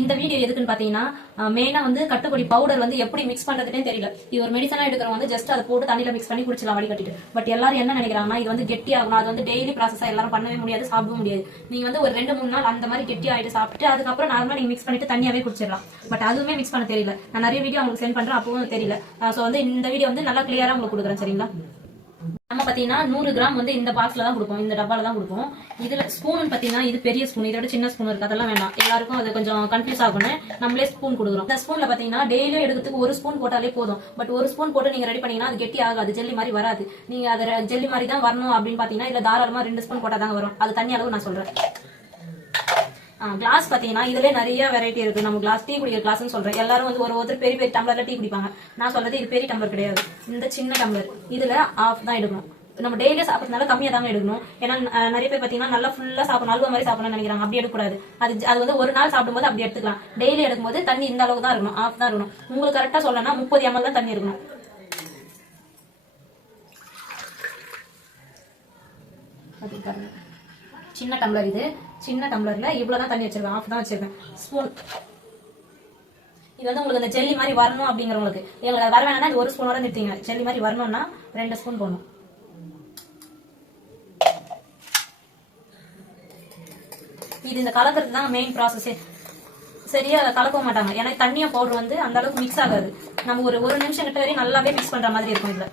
இந்த வீடியோ எதுக்குன்னு பாத்தீங்கன்னா மெயினா வந்து கட்டுப்பொடி பவுடர் வந்து எப்படி மிக்ஸ் பண்றதுனே தெரியல. இது ஒரு மெடிசனா எடுக்கிறவங்க வந்து ஜஸ்ட் அதை போட்டு தண்ணியில மிக்ஸ் பண்ணி குடிச்சலாம் வடிகட்டிட்டு. பட் எல்லாரும் என்ன நினைக்கிறாங்கன்னா இது வந்து கெட்டி ஆகணும், அது வந்து டெய்லி ப்ராசஸா எல்லாரும் பண்ணவே முடியாது, சாப்பிடவும் முடியாது. நீங்க வந்து ஒரு 2-3 நாள் அந்த மாதிரி கெட்டி ஆயிட்டு சாப்பிட்டு அதுக்கப்புறம் நார்மலா நீங்க மிக்ஸ் பண்ணிட்டு தனியாவே குடிச்சிடலாம். பட் அதுவுமே மிக்ஸ் பண்ண தெரியல. நான் நிறைய வீடியோ உங்களுக்கு சென்ட் பண்றேன், அப்பவும் தெரியல. சோ வந்து இந்த வீடியோ வந்து நல்லா கிளியரா உங்களுக்கு கொடுக்குறேன். சரிங்களா? நம்ம பாத்தீங்கன்னா 100 கிராம் வந்து இந்த பாக்ஸ்ல தான் கொடுப்போம், இந்த டப்பால தான் கொடுப்போம். இதுல ஸ்பூன் பாத்தீங்கன்னா இது பெரிய ஸ்பூன், இதோட சின்ன ஸ்பூன் இருக்கு, அதெல்லாம் வேண்டாம். எல்லாருக்கும் அது கொஞ்சம் கன்ஃபியூஸ் ஆகணும். நம்மளே ஸ்பூன் கொடுக்குறோம். இந்த ஸ்பூன்ல பாத்தீங்கன்னா டெய்லியும் எடுக்கிறதுக்கு ஒரு ஸ்பூன் போட்டாலே போதும். பட் ஒரு ஸ்பூன் போட்டு நீங்க ரெடி பண்ணீங்கன்னா அது கெட்டி ஆகாது, ஜெல்லி மாதிரி வராது. நீங்க அதை ஜெல்லி மாதிரி தான் வரணும் அப்படின்னு பாத்தீங்கன்னா இல்ல தாராளமா 2 ஸ்பூன் போட்டா தான் வரும். அது தண்ணி அளவு நான் சொல்றேன். கிளாஸ் பாத்தீங்கன்னா இதுல நிறைய வெரைட்டி இருக்கு. நம்ம கிளாஸ் டீ குடிக்கிற கிளாஸ்னு சொல்றேன். எல்லாரும் வந்து ஒருத்தர் பெரிய பெரிய டம்ளர்ல டீ குடிப்பாங்க. நான் சொல்றது இது பெரிய டம்ளர் கிடையாது, இந்த சின்ன டம்ளர். இதுல ஆஃப் தான் எடுக்கணும். நம்ம டெய்லியா சாப்பிட்றதுனால கம்மியா தாங்க எடுக்கணும். ஏன்னா நிறைய பேர் பாத்தீங்கன்னா நல்லா ஃபுல்லா சாப்பிடணும், அல்வா மாதிரி சாப்பிடணும்னு நினைக்கிறாங்க. அப்படி எடுக்கக்கூடாது. அது வந்து ஒரு நாள் சாப்பிடும்போது அப்படி எடுத்துக்கலாம். டெய்லி எடுக்கும்போது தண்ணி இந்த அளவுக்கு தான் இருக்கணும், ஆஃப் தான் இருக்கணும். உங்களுக்கு கரெக்டா சொல்லணும்னா 30 ml தான் தண்ணி இருக்கணும். சின்ன டம்ளர், இது சின்ன டம்ளர்ல இவ்வளவுதான் தண்ணி வச்சிருக்கேன், ஆஃப் தான் வச்சிருக்கேன். ஸ்பூன் இது வந்து உங்களுக்கு இந்த ஜெல்லி மாதிரி வரணும் அப்படிங்கிறவங்களுக்கு, எங்களுக்கு வர வேணாம்னா இது 1 ஸ்பூன் வரை நிறுத்திங்க. ஜெல்லி மாதிரி வரணும்னா 2 ஸ்பூன் போடணும். இது இந்த கலக்கிறது தான் மெயின் ப்ராசஸே. சரியா கலக்க மாட்டாங்க, ஏன்னா தண்ணியும் பவுடர் வந்து அந்த அளவுக்கு மிக்ஸ் ஆகாது. நம்ம ஒரு நிமிஷம் கிட்ட வரையும் நல்லாவே மிக்ஸ் பண்ற மாதிரி இருக்கும். இதுல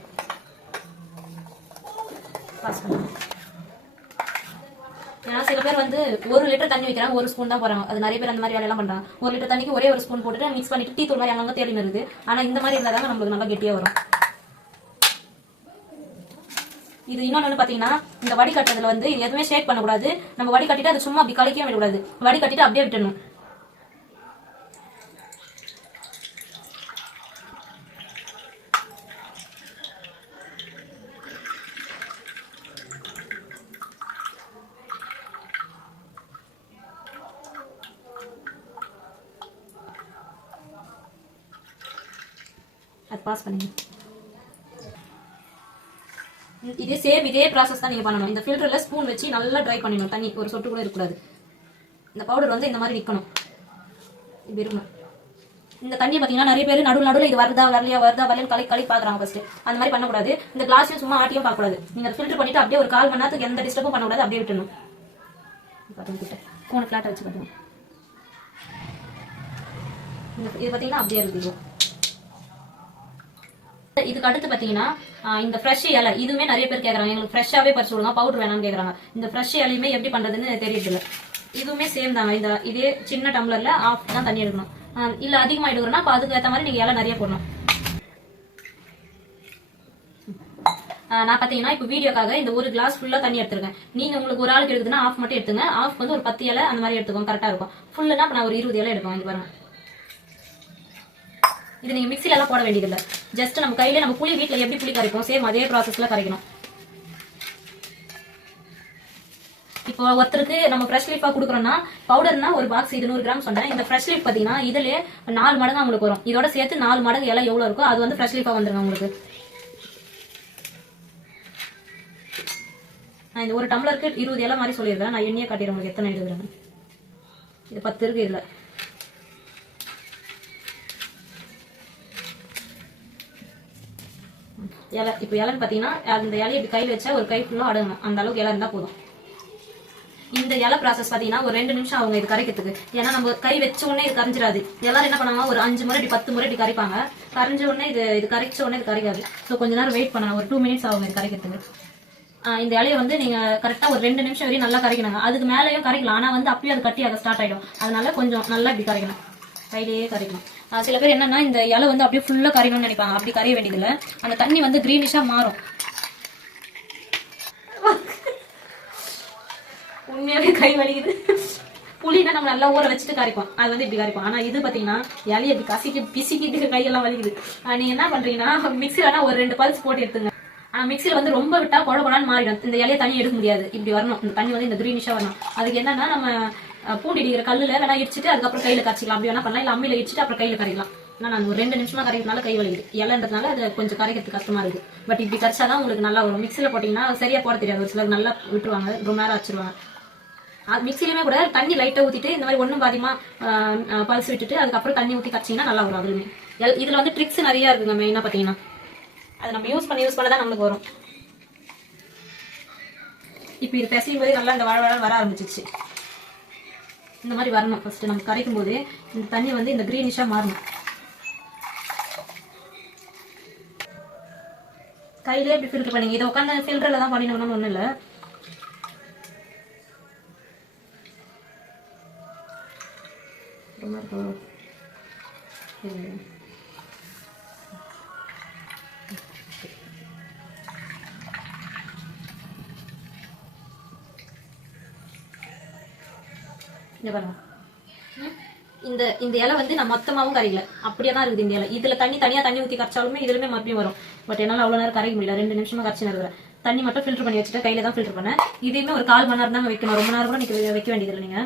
ஏன்னா சில பேர் வந்து 1 லிட்டர் தண்ணி வைக்கிறாங்க, 1 ஸ்பூன் தான் போறாங்க. அது நிறைய பேர் அந்த மாதிரி வேலையெல்லாம் பண்றாங்க. 1 லிட்டர் தண்ணிக்கு ஒரே 1 ஸ்பூன் போட்டுட்டு மிக்ஸ் பண்ணிட்டு டீ தூள் மாதிரி அங்கங்க தேடி வருது. ஆனா இந்த மாதிரி இருந்தாதான் நம்மளுக்கு நல்லா கெட்டியா வரும். இது இன்னொன்னு பாத்தீங்கன்னா இந்த வடிகட்டுறதுல வந்து எதுவுமே ஷேக் பண்ணக்கூடாது. நம்ம வடிகட்டிட்டு அது சும்மா அப்படி கலக்கவே விடக்கூடாது. வடிகட்டிட்டு அப்படியே விட்டுணும். அது பாஸ் பண்ணுங்க. இதே ப்ராசஸ் தான் நீங்க பண்ணணும். இந்த ஃபில்டர்ல ஸ்பூன் வச்சு நல்லா ட்ரை பண்ணிடணும். தண்ணி ஒரு சொட்டு கூட இருக்கக்கூடாது. இந்த பவுடர் வந்து இந்த மாதிரி நிக்கணும், இப்படி இருக்கணும். இந்த தண்ணி பாத்தீங்கன்னா நிறைய பேர் நடுவில் இது வருதா வரலைன்னு களி பாக்குறாங்க. ஃபர்ஸ்ட் அந்த மாதிரி பண்ணக்கூடாது. இந்த கிளாஸையும் சும்மா ஆட்டியும் பார்க்க கூடாது. நீங்க ஃபில்டர் பண்ணிட்டு அப்படியே ஒரு 1/4 மணி நேரத்துக்கு எந்த டிஸ்டர்பும் பண்ணக்கூடாது, அப்படியே விட்டுணும். போன ஃபிளாட்டை வச்சு பாத்தீங்கன்னா இது பாத்தீங்கன்னா அப்படியே இருக்கு. இதுக்கு அடுத்து பாத்தீங்கன்னா இந்த ஃப்ரெஷ் இலை, இதுவுமே நிறைய பேர் கேக்குறாங்க, எங்களுக்கு ஃப்ரெஷ்ஷாவே பறிச்சு விடுங்க, பவுடர் வேணாம்னு கேக்குறாங்க. இந்த ஃப்ரெஷ் இலையுமே எப்படி பண்றதுன்னு தெரியறது இல்ல. இதுவுமே சேம் தாங்க. இதே சின்ன டம்ளர்ல ஆஃப் தான் தண்ணி எடுக்கணும். இல்ல அதிகமா எடுக்கணும்னா அப்ப அதுக்கு ஏற்ற மாதிரி நீங்க இலை நிறைய போடணும். நான் பாத்தீங்கன்னா இப்ப வீடியோக்காக இந்த 1 கிளாஸ் ஃபுல்லா தண்ணி எடுத்திருக்கேன். நீங்க உங்களுக்கு ஒரு ஆளுக்கு எடுக்குதுன்னா ஆஃப் மட்டும் எடுத்துங்க. ஆஃப் வந்து ஒரு 10 இலை அந்த மாதிரி எடுத்துக்கோங்க, கரெக்டா இருக்கும். ஃபுல்லுனா நான் ஒரு 20 இலை எடுப்பேன். இது பாருங்க. இது நீங்க மிக்சில எல்லாம் போட வேண்டியது இல்ல. ஜஸ்ட் நம்ம கையில நம்ம புளி வீட்டுல எப்படி புளி கரைப்போம், சேம் அதே ப்ராசஸ்ல கரைக்கணும். இப்போ ஒருத்தருக்கு நம்ம ஃப்ரெஷ் லீஃபா கொடுக்குறோம்னா பவுடர்னா ஒரு பாக்ஸ் 200 கிராம் சொன்னேன். இந்த ஃப்ரெஷ் லீஃப் பாத்தீங்கன்னா இதுல 4 மடங்கு உங்களுக்கு வரும். இதோட சேர்த்து 4 மடங்கு இலை எவ்வளவு இருக்கோ அது வந்து ஃப்ரெஷ் லீஃபா வந்துருங்க உங்களுக்கு. நான் இந்த ஒரு டம்ளருக்கு 20 இலை மாதிரி சொல்லியிருக்கேன். நான் எண்ணியே காட்டிடுறேன் உங்களுக்கு எத்தனை எடுக்கிறேன். இது 10 இருக்கு. இதுல இலை இப்போ இலைன்னு பாத்தீங்கன்னா அந்த இலையை இப்படி கையில் வச்சா ஒரு கை ஃபுல்லா அடங்கணும், அந்த அளவுக்கு இலை இருந்தா போதும். இந்த இலை ப்ராசஸ் பாத்தீங்கன்னா ஒரு 2 நிமிஷம் அவங்க இது கரைக்கிறதுக்கு. ஏன்னா நம்ம கை வச்ச உடனே இது கரைஞ்சிடாது. எல்லாரும் என்ன பண்ணுவாங்க, ஒரு 5 முறை 10 முறை இப்படி கரைப்பாங்க. கரைஞ்ச உடனே இது கரைச்ச உடனே இது கரைக்காது. ஸோ கொஞ்ச நேரம் வெயிட் பண்ணலாம், ஒரு 2 மினிட்ஸ் ஆகும் இது கரைக்கிறதுக்கு. இந்த இலையை வந்து நீங்க கரெக்டா ஒரு 2 நிமிஷம் வரையும் நல்லா கரைக்கணும். அதுக்கு மேலேயும் கரைக்கலாம், ஆனா வந்து அப்பயே அது கட்டி அதை ஸ்டார்ட் ஆயிடும். அதனால கொஞ்சம் நல்லா இப்படி கரைக்கணும், கையிலேயே கரைக்கணும். சில பேர் என்னன்னா இந்த இலை வந்து அப்படியே ஃபுல்லா கரைக்கணும்னு நினைப்பாங்க. அப்படி கரைய வேண்டியது இல்ல. அந்த தண்ணி வந்து கிரீனிஷா மாறும். உண்மையாவே கை வலிக்குது. புளினா நம்ம நல்லா ஊற வச்சுட்டு கரைப்போம், அது வந்து இப்படி கரைப்போம். ஆனா இது பாத்தீங்கன்னா இலையை இப்படி கசிக்கு பிசிக்கிட்டு கையெல்லாம் வலிக்குது. நீங்க என்ன பண்றீங்கன்னா மிக்சில ஒரு 2 பல்ஸ் போட்டு எடுத்துங்க. ஆனா மிக்சில வந்து ரொம்ப விட்டா குழப்படான்னு மாறிடும். இந்த இலையை தண்ணி எடுக்க முடியாது. இப்படி வரணும், இந்த தண்ணி வந்து இந்த கிரீனிஷா வரணும். அதுக்கு என்னன்னா நம்ம பூண்டி அடிக்கிற கல்லுல வேணா இடிச்சிட்டு அதுக்கப்புறம் கையில கரைச்சிக்கலாம். அப்படி வேணா பண்ணலாம். இல்ல அம்மியில இடிச்சிட்டு அப்புறம் கையில கரைக்கலாம். நான் ஒரு 2 நிமிஷமா கரைக்கிறதுனால கை வலிக்குது. இலைன்றதுனால அது கொஞ்சம் கரைக்கிறது கஷ்டமா இருக்கு. பட் இப்படி கரைச்சாதான் உங்களுக்கு நல்லா வரும். மிக்சில போட்டீங்கன்னா சரியா போட தெரியாது. ஒரு சிலர் நல்லா விட்டுருவாங்க, ரொம்ப நேரம் வச்சிருவாங்க. மிக்சிலுமே கூட தண்ணி லைட்டா ஊத்திட்டு இந்த மாதிரி ஒண்ணும் பாதியமா பல்ஸ் விட்டுட்டு அதுக்கப்புறம் தண்ணி ஊத்தி கரைச்சிங்கன்னா நல்லா வரும். அதுலுமே இதுல வந்து ட்ரிக்ஸ் நிறைய இருக்குங்க. மெயினா பாத்தீங்கன்னா அதை நம்ம யூஸ் பண்ண தான் நம்மளுக்கு வரும். இப்போ இது பிசையும் போது நல்லா இந்த வாழை வர ஆரம்பிச்சிச்சு. இந்த மாதிரி வரணும். ஃபர்ஸ்ட் நம்ம கரைக்கும் போது இந்த தண்ணி வந்து இந்த கிரீனிஷா மாறணும். கையிலே எப்படி ஃபில்டர் பண்ணீங்க? இதை உட்காந்து ஃபில்டர்ல தான் பண்ணிடணும்னு ஒண்ணும் இல்லை. இந்த இந்த இலை வந்து நான் மொத்தமாவும் கரையில அப்படியே தான் இருக்குது. இந்த இலை இதுல தனியா தண்ணி ஊத்தி கரைச்சாலுமே இதுலயுமே மறுபடியும் வரும். பட் என்னால அவ்வளவு நேரம் கரைக்க முடியல. 2 நிமிஷமா கரைச்சு இருக்கிறேன். தண்ணி மட்டும் ஃபில்டர் பண்ணி வச்சுட்டு கையில தான் ஃபில்டர் பண்ணேன். இதையுமே ஒரு 1/4 மணி நேரம் தான் வைக்கணும். ரொம்ப நேரம் கூட நீங்க வைக்க வேண்டியது இல்லை. நீங்க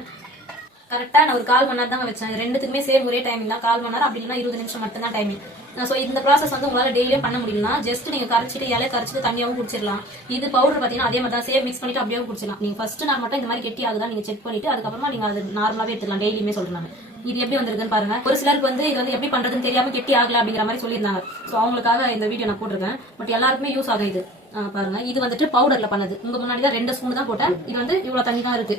கரெக்டா நான் ஒரு 1/4 மணி நேரம் தான் வச்சேன். ரெண்டுத்துக்குமே சேம் ஒரே டைமிங் தான். 1/4 மணி நேரம் அப்படி இல்லைன்னா 20 நிமிஷம் மட்டும் தான் டைமிங். ஸோ இந்த ப்ராசஸ் வந்து உங்களால டெய்லியும் பண்ண முடியலன்னா ஜஸ்ட் நீங்க கரைச்சிட்டு இலை கரைச்சிட்டு தனியாவும் குடிச்சிடலாம். இது பவுடர் பாத்தீங்கன்னா அதே மாதிரி தான் சேம் மிக்ஸ் பண்ணிட்டு அப்படியே குடிச்சிடலாம். நீங்க ஃபர்ஸ்ட் நாள் மட்டும் இந்த மாதிரி கெட்டி ஆகுதா நீங்க செக் பண்ணிட்டு அதுக்கப்புறமா நீங்க அது நார்மலாவே எடுத்துக்கலாம். டெய்லியுமே சொல்றாங்க. இது எப்படி வந்திருக்குன்னு பாருங்க. ஒரு சிலருக்கு வந்து இது வந்து எப்படி பண்றதுன்னு தெரியாம கெட்டி ஆகல அப்படிங்கிற மாதிரி சொல்லியிருந்தாங்க. ஸோ அவங்களுக்காக இந்த வீடியோ நான் போட்டிருக்கேன். பட் எல்லாருக்குமே யூஸ் ஆகும் இது. பாருங்க, இது வந்துட்டு பவுடர்ல பண்ணது. உங்க முன்னாடி தான் 2 ஸ்பூன் தான் போட்டேன். இது வந்து இவ்வளவு தண்ணி தான் இருக்கு.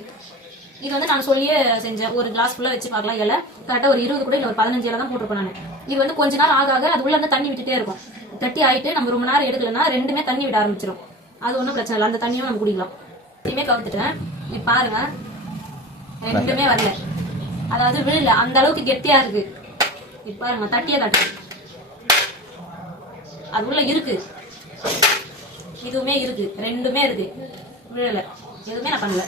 இது வந்து நான் சொல்லியே செஞ்சேன். ஒரு கிளாஸ் ஃபுல்லா வச்சு பார்க்கலாம். இலை கரெக்டா ஒரு 20 கூட இல்ல ஒரு 15 இலை தான் போட்டிருப்பேன் நான். இது வந்து கொஞ்ச நாள் ஆக அது உள்ள இருந்து தண்ணி விட்டுட்டே இருக்கும். கட்டி ஆயிட்டு நம்ம ரொம்ப நேரம் எடுக்கலன்னா ரெண்டுமே தண்ணி விட ஆரம்பிச்சிடும். அது ஒன்றும் பிரச்சனை இல்லை. அந்த தண்ணியும் நம்ம குடிக்கலாம். இனிமே கவுத்துட்டேன். இப்ப பாருங்க, ரெண்டுமே வரல. அதாவது விழல, அந்த அளவுக்கு கெட்டியா இருக்கு. இப்ப பாருங்க, தட்டியே காட்டு. அது உள்ள இருக்கு, இதுவுமே இருக்கு, ரெண்டுமே இருக்கு. விழல, எதுவுமே நான் பண்ணல.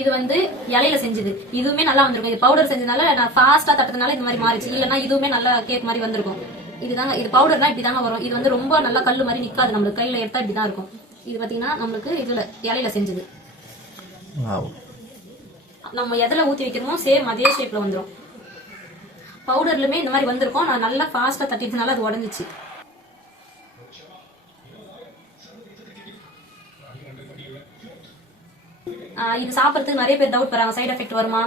இது வந்து இலையில செஞ்சது. இதுவுமே நல்லா வந்திருக்கும். இது பவுடர் செஞ்சதுனால நான் ஃபாஸ்டா தட்டதுனால இந்த மாதிரி மாறிச்சு. இல்லன்னா இதுவுமே நல்லா கேக் மாதிரி வந்திருக்கும். இதுதாங்க, இது பவுடர்னா இப்படிதாங்க வரும். இது வந்து ரொம்ப நல்லா கல்லு மாதிரி நிக்காது. நம்மளுக்கு கையில எடுத்தா இப்படிதான் இருக்கும். இது பாத்தீங்கன்னா நம்மளுக்கு இதுல இலையில செஞ்சது. நம்ம எதுல ஊத்தி வைக்கிறோமோ சேம் அதே ஷேப்ல வந்துடும். பவுடர்லுமே இந்த மாதிரி வந்திருக்கும். நான் நல்லா ஃபாஸ்டா தட்டிட்டதுனால அது உடஞ்சிச்சு. இது சாப்பிட்றதுக்கு நிறைய பேர் டவுட் வராங்க. சைடு எஃபெக்ட் வருமா,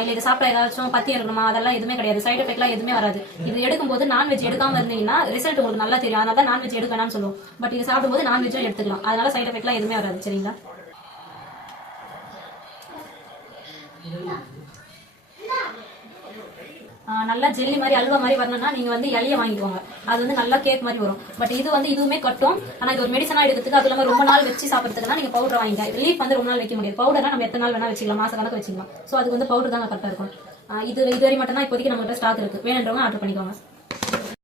இல்ல இது சாப்பிட ஏதாச்சும் பத்தி எடுக்கணுமா? அதெல்லாம் எதுவுமே கிடையாது. சைடு எஃபெக்ட்லாம் எதுவுமே வராது. இது எடுக்கும்போது நான்வெஜ் எடுக்காம இருந்தீங்கன்னா ரிசல்ட் உங்களுக்கு நல்லா தெரியும். அதனால தான் நான்வெஜ் எடுக்க வேணாம்னு சொல்லுவோம். பட் இது சாப்பிடும்போது நான்வெஜ்ஜும் எடுத்துக்கலாம். அதனால சைடு எஃபெக்ட்லாம் எதுவுமே வராது. சரிங்களா? நல்லா ஜெல்லி மாதிரி அல்வா மாதிரி வரணும்னா நீங்க வந்து இலைய வாங்கிக்குவாங்க. அது வந்து நல்லா கேக் மாதிரி வரும். பட் இது வந்து இதுவுமே கட்டும். ஆனா இது ஒரு மெடிசனா எடுக்கிறதுக்கு, அது இல்லாம ரொம்ப நாள் வச்சு சாப்பிட்றதுக்குன்னா நீங்க பவுடர் வாங்கிக்க. லீஃப் வந்து ரொம்ப நாள் வைக்க முடியாது. பவுடர்னா நம்ம எத்தனை நாள் வேணா வச்சுக்கலாம், மாச கணக்கு வச்சுக்கலாம். சோ அதுக்கு வந்து பவுடர் தான் கரெக்டா இருக்கும். இது வரை மட்டும் தான் இப்போதைக்கு நம்ம ஸ்டாக் இருக்கு. வேணுன்றவங்க ஆர்டர் பண்ணிக்கோங்க.